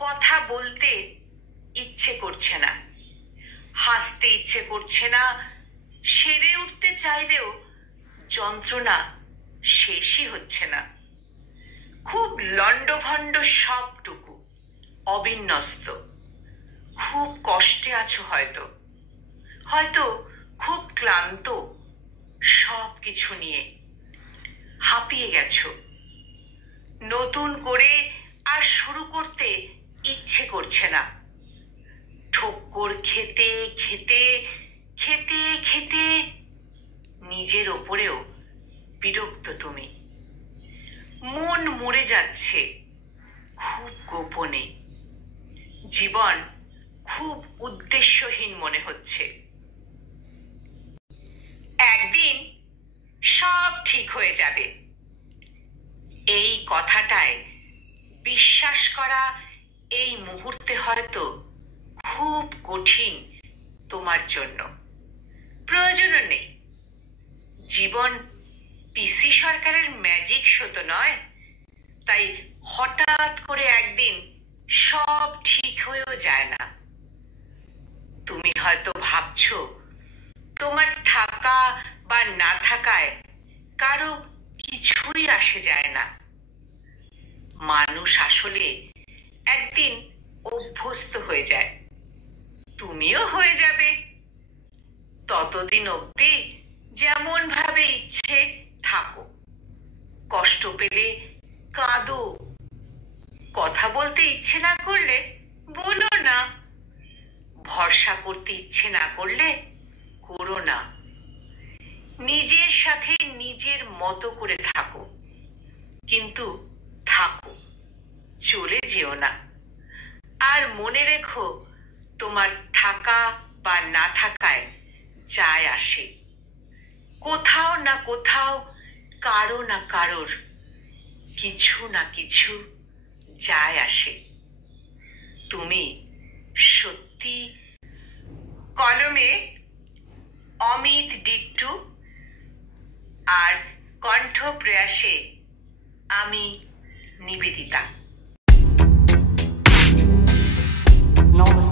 কথা বলতে ইচ্ছে করছে না, হাসতে ইচ্ছে করছে না, সেরে উঠতে চাইলেও যন্ত্রণা শেষই হচ্ছে না। খুব লণ্ডভণ্ড সবটুকু, অবিন্যস্ত। খুব কষ্টে আছো হয়তো, হয়তো খুব ক্লান্ত, সব কিছু নিয়ে হাঁপিয়ে গেছো। নতুন করে আর শুরু করতে ইচ্ছে করছে না। ঠোক্কর খেতে খেতে খেতে খেতে নিজের ওপরেও বিরক্ত তুমি। মন মরে যাচ্ছে খুব গোপনে। জীবন খুব উদ্দেশ্যহীন মনে হচ্ছে। একদিন সব ঠিক হয়ে যাবে, এই কথাটায় বিশ্বাস করা এই মুহূর্তে হয়তো খুব কঠিন তোমার জন্য। প্রয়োজনও নেই। জীবন পিসি সরকারের ম্যাজিক শো তো নয়, তাই হঠাৎ করে একদিন সব ঠিক হয়েও যায় না। তুমি হয়তো ভাবছো তোমার থাকা বা না থাকায় কারো কিছুই আসে যায় না। মানুষ আসলে একদিন অভ্যস্ত হয়ে যায়, তুমিও হয়ে যাবে। ততদিন অবধি যেমন ভাবে ইচ্ছে থাকো। কষ্ট পেলে কাঁদো, কথা বলতে ইচ্ছে না করলে বলো না, ভরসা করতে ইচ্ছে না করলে করো না। নিজের সাথে নিজের মতো করে থাকো, কিন্তু থাকো, চলে যেও না। আর মনে রেখো, তোমার থাকা বা না থাকায় যায় আসে। কোথাও না কোথাও কারো না কারোর কিছু না কিছু যায় আসে। তুমি সত্যি। কলমে অমিত ডিট্টু আর কণ্ঠ প্রয়াসে আমি নিবেদিতা। Novus